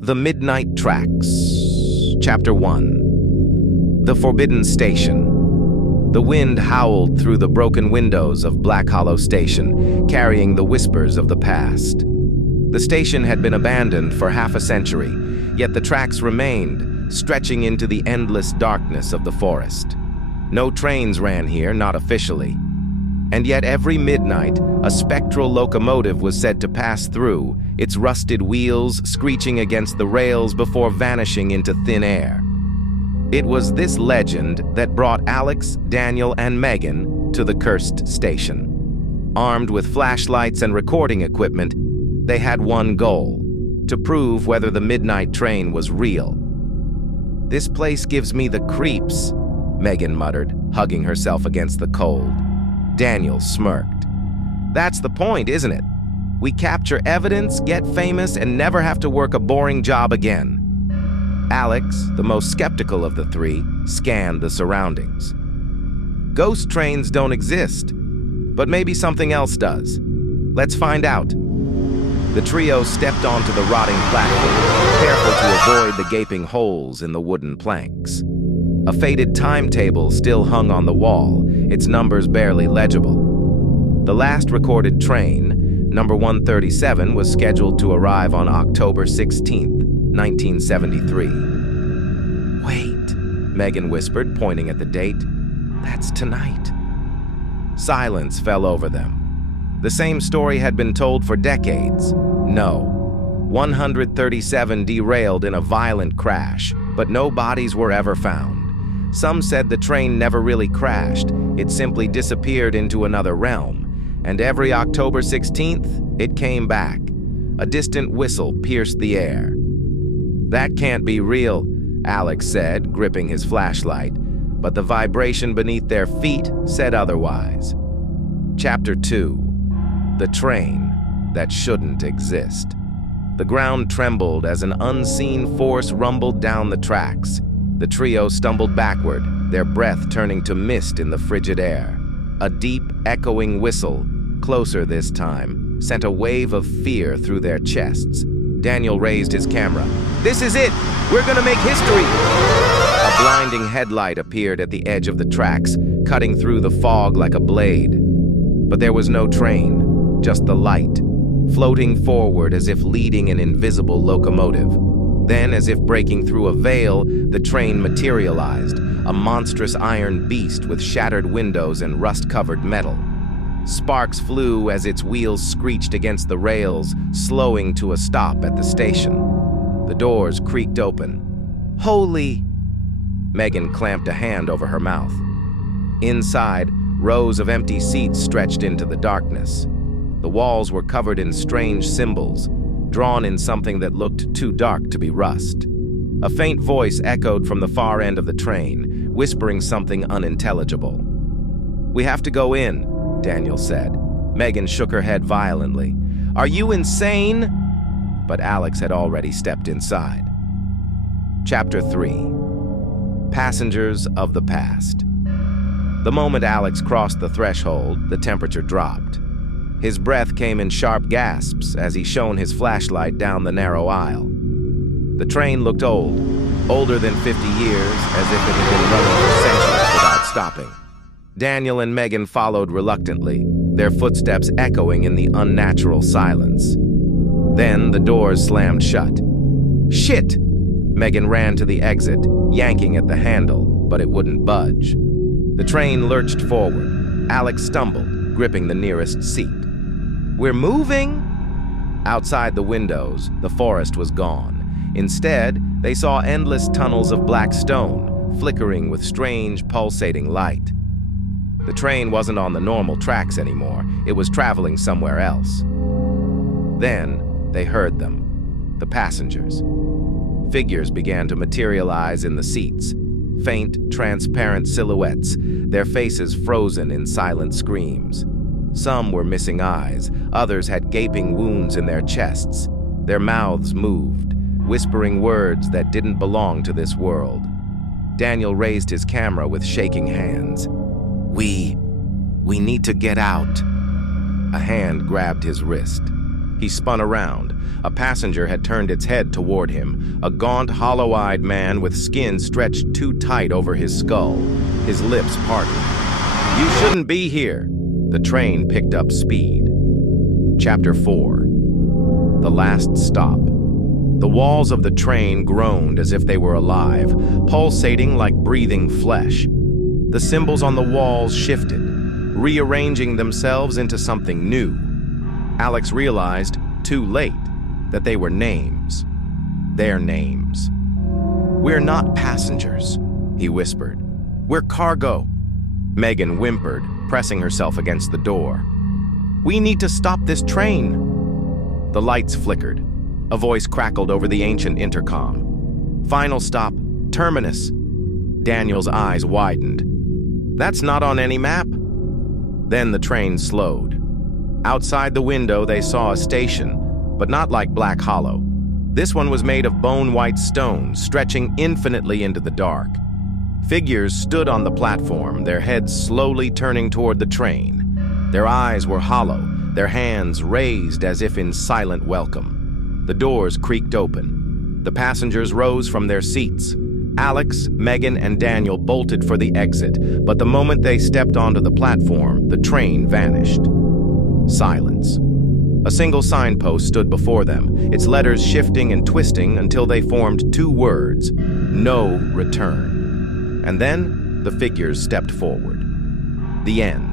The Midnight Tracks. Chapter 1. The Forbidden Station. The wind howled through the broken windows of Black Hollow Station, carrying the whispers of the past. The station had been abandoned for half a century, yet the tracks remained, stretching into the endless darkness of the forest. No trains ran here, not officially. And yet every midnight, a spectral locomotive was said to pass through, its rusted wheels screeching against the rails before vanishing into thin air. It was this legend that brought Alex, Daniel, and Megan to the cursed station. Armed with flashlights and recording equipment, they had one goal: to prove whether the midnight train was real. "This place gives me the creeps," Megan muttered, hugging herself against the cold. Daniel smirked. "That's the point, isn't it? We capture evidence, get famous, and never have to work a boring job again." Alex, the most skeptical of the three, scanned the surroundings. "Ghost trains don't exist, but maybe something else does. Let's find out." The trio stepped onto the rotting platform, careful to avoid the gaping holes in the wooden planks. A faded timetable still hung on the wall, its numbers barely legible. The last recorded train, number 137, was scheduled to arrive on October 16th, 1973. "Wait," Megan whispered, pointing at the date. "That's tonight." Silence fell over them. The same story had been told for decades. No. 137 derailed in a violent crash, but no bodies were ever found. Some said the train never really crashed, it simply disappeared into another realm. And every October 16th, it came back. A distant whistle pierced the air. "That can't be real," Alex said, gripping his flashlight, but the vibration beneath their feet said otherwise. Chapter 2. The Train That Shouldn't Exist. The ground trembled as an unseen force rumbled down the tracks. The trio stumbled backward, their breath turning to mist in the frigid air. A deep, echoing whistle, closer this time, sent a wave of fear through their chests. Daniel raised his camera. "This is it! We're gonna make history!" A blinding headlight appeared at the edge of the tracks, cutting through the fog like a blade. But there was no train, just the light, floating forward as if leading an invisible locomotive. Then, as if breaking through a veil, the train materialized, a monstrous iron beast with shattered windows and rust-covered metal. Sparks flew as its wheels screeched against the rails, slowing to a stop at the station. The doors creaked open. "Holy!" Megan clamped a hand over her mouth. Inside, rows of empty seats stretched into the darkness. The walls were covered in strange symbols, drawn in something that looked too dark to be rust. A faint voice echoed from the far end of the train, whispering something unintelligible. "We have to go in," Daniel said. Megan shook her head violently. "Are you insane?" But Alex had already stepped inside. Chapter 3. Passengers of the Past. The moment Alex crossed the threshold, the temperature dropped. His breath came in sharp gasps as he shone his flashlight down the narrow aisle. The train looked old, older than 50 years, as if it had been running for centuries without stopping. Daniel and Megan followed reluctantly, their footsteps echoing in the unnatural silence. Then the doors slammed shut. "Shit!" Megan ran to the exit, yanking at the handle, but it wouldn't budge. The train lurched forward. Alex stumbled, gripping the nearest seat. "We're moving!" Outside the windows, the forest was gone. Instead, they saw endless tunnels of black stone, flickering with strange, pulsating light. The train wasn't on the normal tracks anymore. It was traveling somewhere else. Then, they heard them. The passengers. Figures began to materialize in the seats. Faint, transparent silhouettes, their faces frozen in silent screams. Some were missing eyes, others had gaping wounds in their chests. Their mouths moved, whispering words that didn't belong to this world. Daniel raised his camera with shaking hands. We need to get out." A hand grabbed his wrist. He spun around. A passenger had turned its head toward him, a gaunt, hollow-eyed man with skin stretched too tight over his skull, his lips parted. "You shouldn't be here." The train picked up speed. Chapter 4. The Last Stop. The walls of the train groaned as if they were alive, pulsating like breathing flesh. The symbols on the walls shifted, rearranging themselves into something new. Alex realized, too late, that they were names. Their names. "We're not passengers," he whispered. "We're cargo." Megan whimpered, pressing herself against the door. "We need to stop this train." The lights flickered. A voice crackled over the ancient intercom. "Final stop, Terminus." Daniel's eyes widened. "That's not on any map." Then the train slowed. Outside the window, they saw a station, but not like Black Hollow. This one was made of bone-white stone, stretching infinitely into the dark. Figures stood on the platform, their heads slowly turning toward the train. Their eyes were hollow, their hands raised as if in silent welcome. The doors creaked open. The passengers rose from their seats. Alex, Megan, and Daniel bolted for the exit, but the moment they stepped onto the platform, the train vanished. Silence. A single signpost stood before them, its letters shifting and twisting until they formed two words: "No return." And then the figures stepped forward. The end.